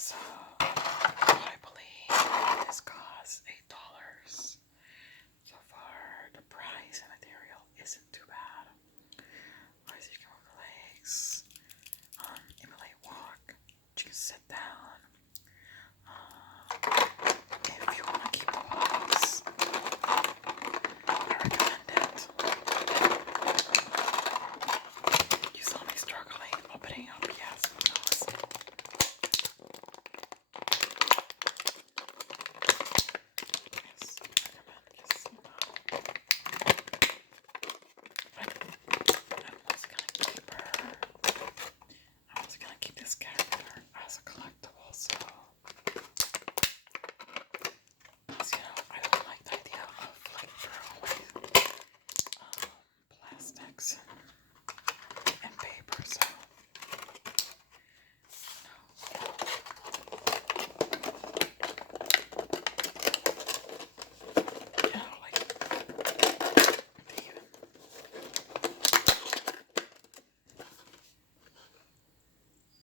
So I believe this costs $8 so far. The price and material isn't too bad. Why is you can move the legs? Emulate walk. You can sit